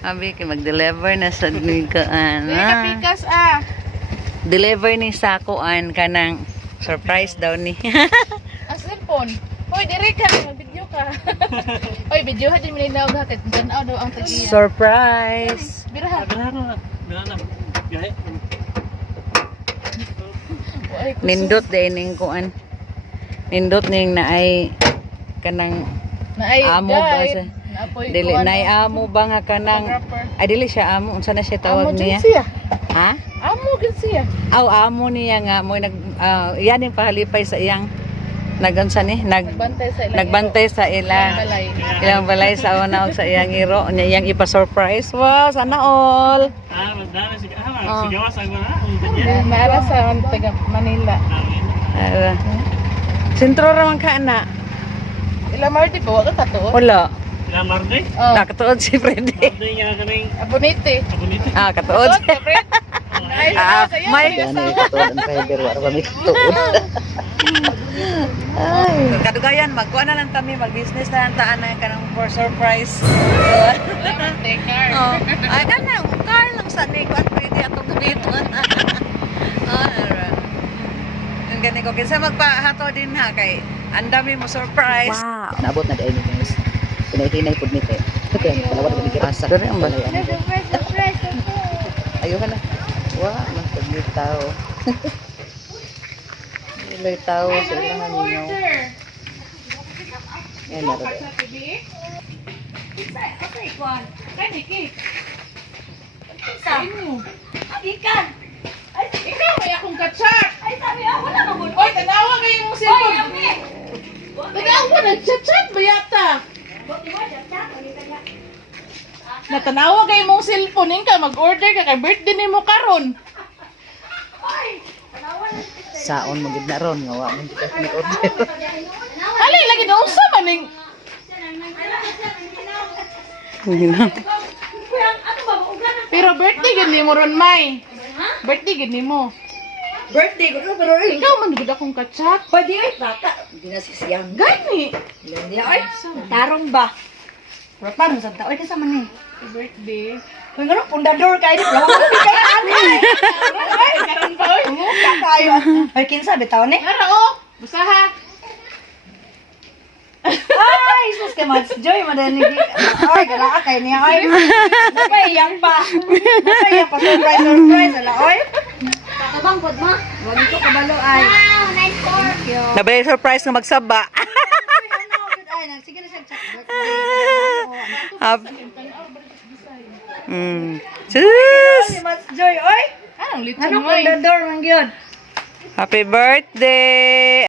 Abi, kay mag-deliver na sa nikaan. Pikas ah. Deliver ni sakuan kanang surprise daw ni. Ang cellphone. Hoy, dire ka, mag-video ka. Hoy, video ha din mininaw ha kay tanaw daw ang tagiya. Surprise. Biraha. Nindot din ning kuan. Nindot ning naay kanang Naay amo ba sa dili ano? naay amo ba nga kanang ay dili siya amo unsa na siya tawag niya? Siya. Ha? Amo gid siya. Aw amo niya nga mo nag yan yung pahalipay sa iyang nagunsa ni nagbantay sa ilang balay. ilang balay sa una og sa iyang iro niya iyang ipa-surprise. Wow, sana all. Sigawas ako na. Mara sa taga Manila. Sentro ra man ka na. Ila Marty po ka katuo. Wala. Ila Marde? Oh, Nakatuod si Freddy. Marde nga kaning abonite. abonito. Katuod. May Yan ay katuan ang fiber, wala kami katuan. ay, kadugayan magkuha na lang kami mag-business na lang taan na kanang for surprise. Take care. Oh, ay kanang car lang sa ni ko at pwede atong gamiton. Ang gani ko kinsa magpahato din ha kay ang dami mo surprise. Wow. Naabot na dahil guys. Hinay-hinay po nito. Kaya kalawat ko nagirasa. Dali ang balay. Ayoko na. Wow, magtagli tao. Iloy tao sa ilang ninyo. Yan na rin. Ikaw may akong ka-chat. Ay, sabi ako na mabuno. Oy, tanawa kayo mong cellphone. Tanawa, nag-chat-chat ba yata? Natanawa kayo mong cellphone ka, mag-order ka, kay birthday ni mo karon. Saon magid na ron nga wa man kita ni order. Halay lagi na usa man ning. Pero birthday gid ni mo ron, May. Birthday gid ni mo. Birthday ko pero Ikaw man gid akong ka-chat. pwede ay bata. Hindi na sisiyang. Gani. Hindi ay tarong ba. Pero paano sa tao ka sa man ni? Birthday. Kung ano pundador kay di lawa ko kay ani. Ay, karon pa oy. Muka kayo. Ay kinsa bitaw ni? Ara oh. Busaha. Ay, sus kay mas joy madani. Ay, gara kay niya ay. Napayang pa. Napayang pa surprise ala oy. Tabang pod ma. Wag ko kabalo ay. Wow, nice pork. Nabay surprise nga magsaba. Ay, sige na siya chat. Sus! Si Mas Joy, oy. Anong litson Ano mo? pundador man gyud? Happy birthday!